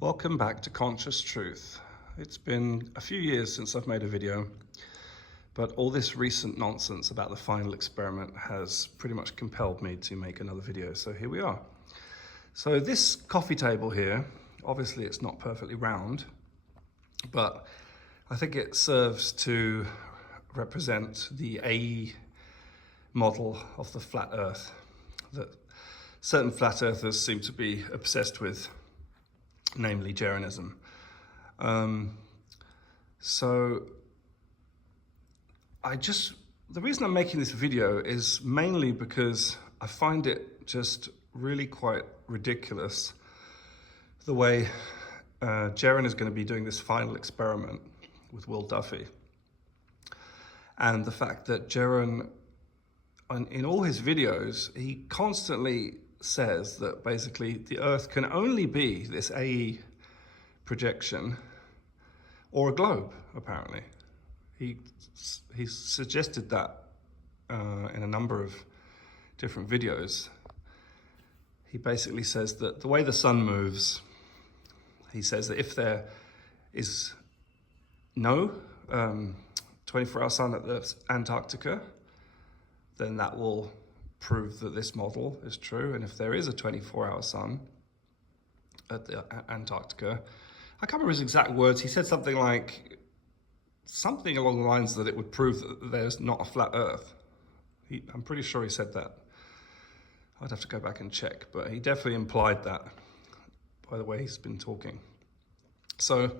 Welcome back to Conscious Truth. It's been a few years since I've made a video, but all this recent nonsense about the final experiment has pretty much compelled me to make another video, so here we are. So this coffee table here, obviously it's not perfectly round, but I think it serves to represent the AE model of the flat earth that certain flat earthers seem to be obsessed with, namely Jeranism. So the reason I'm making this video is mainly because I find it just really quite ridiculous the way Jeran is going to be doing this final experiment with Will Duffy. And the fact that Jeran, in all his videos, he constantly says that basically the Earth can only be this AE projection or a globe, apparently. He suggested that in a number of different videos. He basically says that the way the sun moves, he says that if there is no 24-hour sun at the Antarctica, then that will prove that this model is true. And if there is a 24-hour sun at the Antarctica, I can't remember his exact words. He said something along the lines that it would prove that there's not a flat Earth. I'm pretty sure he said that. I'd have to go back and check, but he definitely implied that by the way he's been talking. So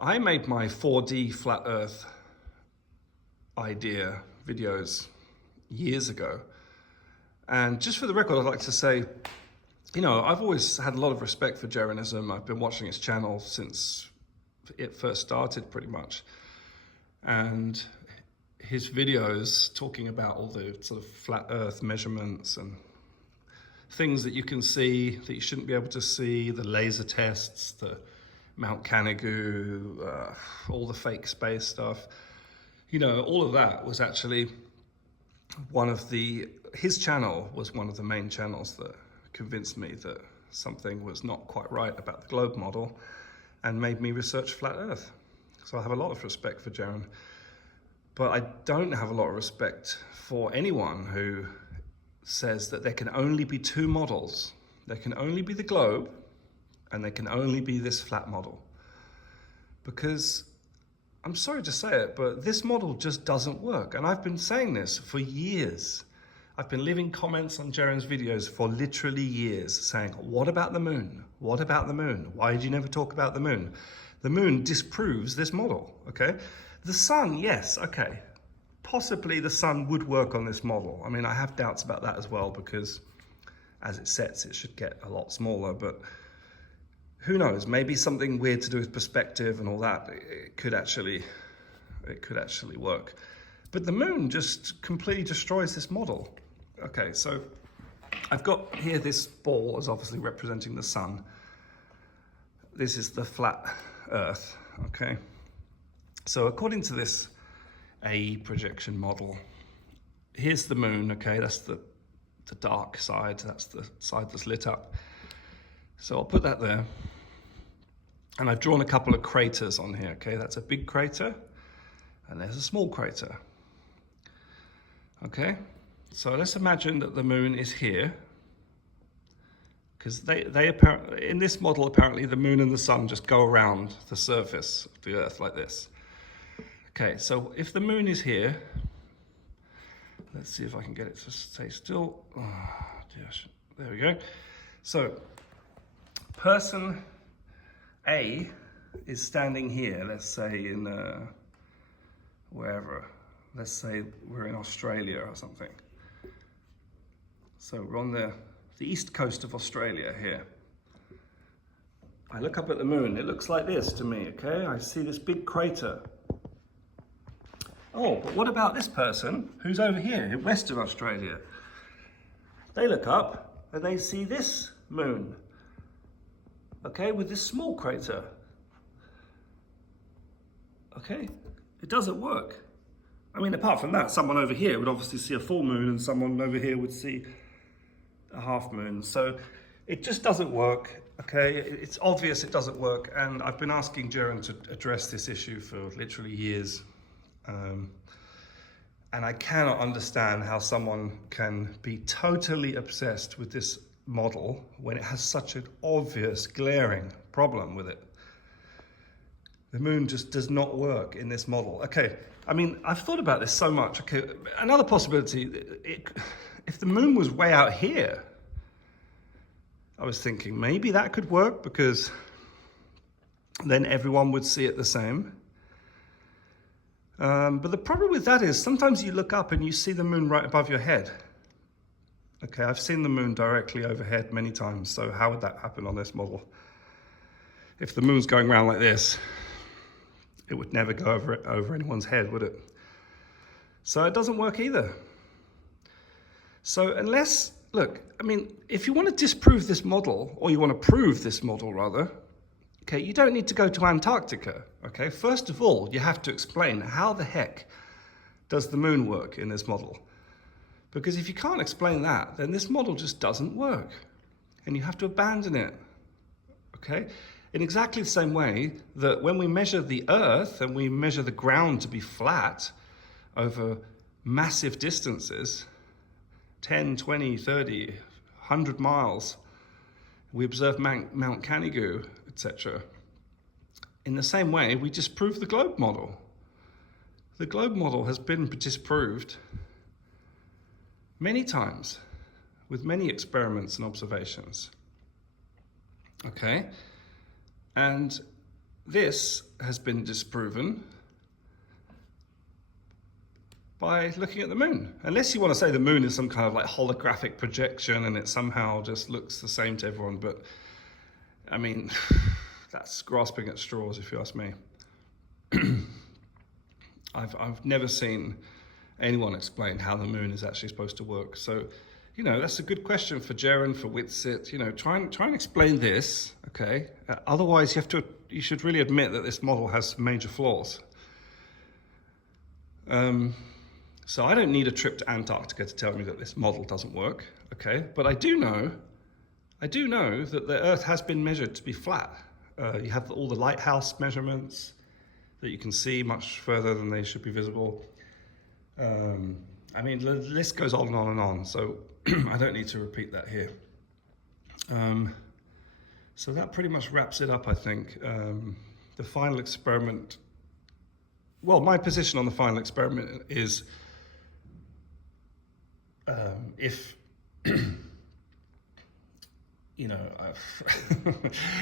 I made my 4D flat Earth idea videos years ago. And just for the record, I'd like to say, you know, I've always had a lot of respect for Jeranism. I've been watching his channel since it first started, pretty much. And his videos talking about all the sort of flat Earth measurements and things that you can see that you shouldn't be able to see, the laser tests, the Mount Canigou, all the fake space stuff. You know, all of that was actually his channel was one of the main channels that convinced me that something was not quite right about the globe model and made me research flat Earth. So I have a lot of respect for Jeran, but I don't have a lot of respect for anyone who says that there can only be two models. There can only be the globe and there can only be this flat model. Because I'm sorry to say it, but this model just doesn't work. And I've been saying this for years. I've been leaving comments on Jeran's videos for literally years saying, what about the moon? What about the moon? Why did you never talk about the moon? The moon disproves this model, okay? The sun, yes, okay. Possibly the sun would work on this model. I mean, I have doubts about that as well because as it sets, it should get a lot smaller, but who knows, maybe something weird to do with perspective and all that, it could actually work. But the moon just completely destroys this model. Okay, so I've got here this ball as obviously representing the sun. This is the flat Earth, okay? So according to this AE projection model, here's the moon, okay? That's the dark side, that's the side that's lit up. So I'll put that there. And I've drawn a couple of craters on here, okay? That's a big crater, and there's a small crater. Okay, so let's imagine that the moon is here, because they apparently, in this model, apparently the moon and the sun just go around the surface of the Earth like this. Okay, so if the moon is here, let's see if I can get it to stay still. Oh, dear. There we go. So, person A is standing here, let's say in wherever. Let's say we're in Australia or something. So we're on the east coast of Australia here. I look up at the moon, it looks like this to me, okay? I see this big crater. Oh, but what about this person who's over here in Western Australia? They look up and they see this moon, okay, with this small crater. Okay, it doesn't work. I mean, apart from that, someone over here would obviously see a full moon and someone over here would see a half moon. So it just doesn't work. Okay, it's obvious it doesn't work, and I've been asking Jeren to address this issue for literally years. And I cannot understand how someone can be totally obsessed with this model when it has such an obvious, glaring problem with it. The moon just does not work in this model. Okay, I mean, I've thought about this so much. Okay, another possibility, if the moon was way out here, I was thinking maybe that could work because then everyone would see it the same. But the problem with that is sometimes you look up and you see the moon right above your head. Okay, I've seen the moon directly overhead many times, so how would that happen on this model? If the moon's going around like this, it would never go over anyone's head, would it? So it doesn't work either. So unless, look, I mean, if you want to disprove this model, or you want to prove this model rather, okay, you don't need to go to Antarctica, okay? First of all, you have to explain how the heck does the moon work in this model? Because if you can't explain that, then this model just doesn't work. And you have to abandon it, okay? In exactly the same way that when we measure the Earth and we measure the ground to be flat over massive distances, 10, 20, 30, 100 miles, we observe Mount Canigou, etc. In the same way, we disprove the globe model. The globe model has been disproved many times with many experiments and observations. Okay? And this has been disproven by looking at the moon. Unless you want to say the moon is some kind of like holographic projection and it somehow just looks the same to everyone, but I mean, that's grasping at straws if you ask me. I've never seen anyone explain how the moon is actually supposed to work. So, you know, that's a good question for Jeren, for Witsit. You know, try and explain this, okay? Otherwise, you should really admit that this model has major flaws. So I don't need a trip to Antarctica to tell me that this model doesn't work, okay? But I do know that the Earth has been measured to be flat. You have all the lighthouse measurements that you can see much further than they should be visible. I mean, the list goes on and on and on, so I don't need to repeat that here. So that pretty much wraps it up, I think. The final experiment, well, my position on the final experiment is if, you know,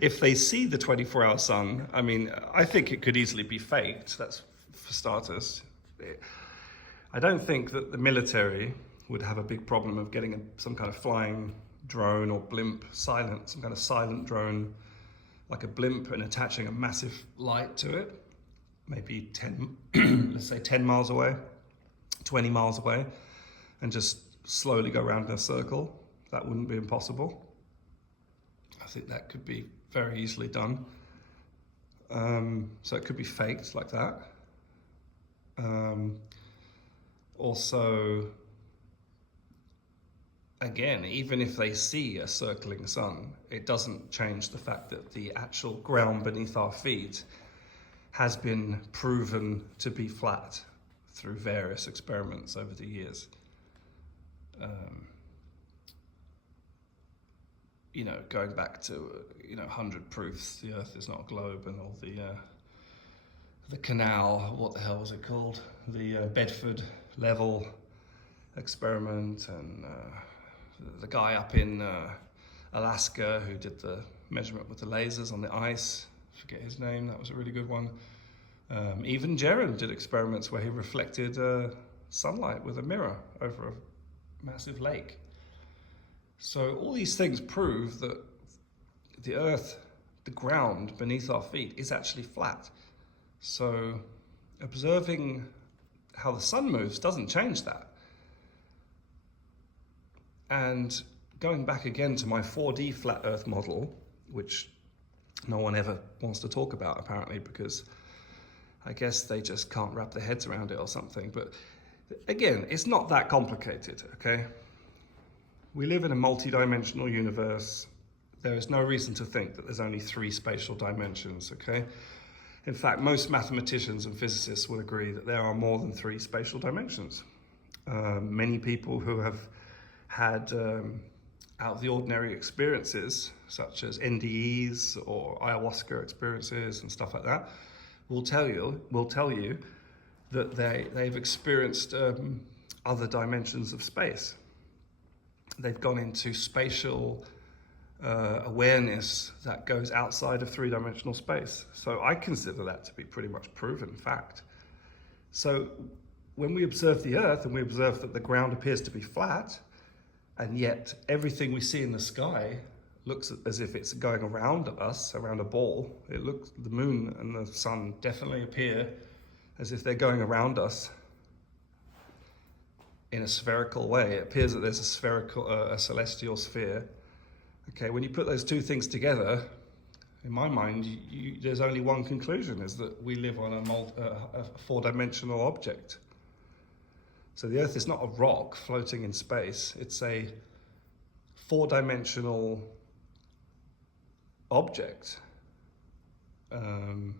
if they see the 24-hour sun, I mean, I think it could easily be faked, that's for starters. I don't think that the military would have a big problem of getting some kind of flying drone or blimp, some kind of silent drone, like a blimp, and attaching a massive light to it, maybe 10, let's say 10 miles away, 20 miles away, and just slowly go around in a circle. That wouldn't be impossible. I think that could be very easily done. So it could be faked like that. Also, again, even if they see a circling sun, it doesn't change the fact that the actual ground beneath our feet has been proven to be flat through various experiments over the years. You know, going back to 100 proofs the Earth is not a globe, and all the canal, what the hell was it called? The Bedford level experiment, and the guy up in Alaska who did the measurement with the lasers on the ice, I forget his name, that was a really good one. Even Jeren did experiments where he reflected sunlight with a mirror over a massive lake. So all these things prove that the Earth, the ground beneath our feet, is actually flat. So observing how the sun moves doesn't change that. And going back again to my 4D flat Earth model, which no one ever wants to talk about apparently, because I guess they just can't wrap their heads around it or something. But again, it's not that complicated, okay? We live in a multi-dimensional universe. there is no reason to think that there's only 3 spatial dimensions, okay? In fact, most mathematicians and physicists will agree that there are more than 3 spatial dimensions. Many people who have had out of the ordinary experiences, such as NDEs or ayahuasca experiences and stuff like that, will tell you that they've experienced other dimensions of space. They've gone into spatial awareness that goes outside of 3-dimensional space. So I consider that to be pretty much proven fact. So when we observe the Earth and we observe that the ground appears to be flat, and yet everything we see in the sky looks as if it's going around us, around a ball. The moon and the sun definitely appear as if they're going around us in a spherical way. It appears that there's a celestial sphere. Okay, when you put those 2 things together, in my mind, there's only one conclusion, is that we live on a 4-dimensional object. So the Earth is not a rock floating in space, it's a 4-dimensional object. And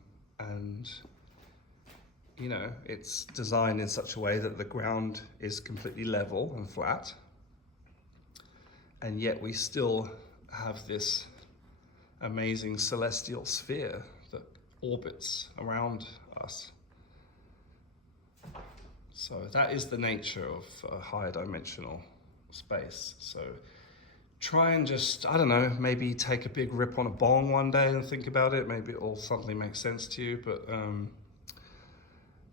you know, it's designed in such a way that the ground is completely level and flat, and yet we still have this amazing celestial sphere that orbits around us. So that is the nature of a higher dimensional space. So try and just, I don't know, maybe take a big rip on a bong one day and think about it. Maybe it all suddenly makes sense to you, but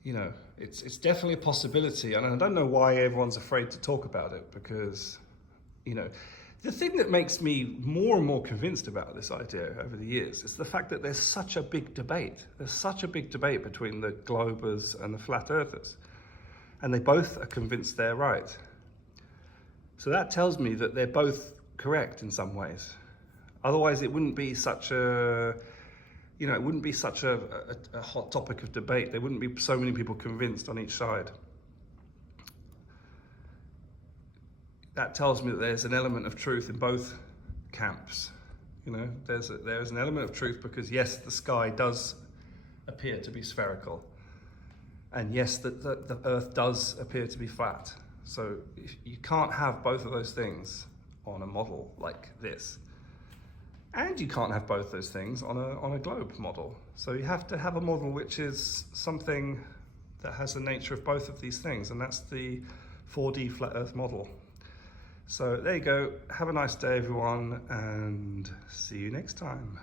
you know, it's definitely a possibility. And I don't know why everyone's afraid to talk about it, because, you know, the thing that makes me more and more convinced about this idea over the years is the fact that there's such a big debate. There's such a big debate between the globers and the flat earthers. And they both are convinced they're right. So that tells me that they're both correct in some ways. Otherwise, it wouldn't be such a, you know, it wouldn't be such a hot topic of debate. There wouldn't be so many people convinced on each side. That tells me that there's an element of truth in both camps. You know, there's an element of truth because yes, the sky does appear to be spherical. And yes, the Earth does appear to be flat. So you can't have both of those things on a model like this. And you can't have both those things on a globe model. So you have to have a model which is something that has the nature of both of these things, and that's the 4D flat Earth model. So there you go. Have a nice day, everyone, and see you next time.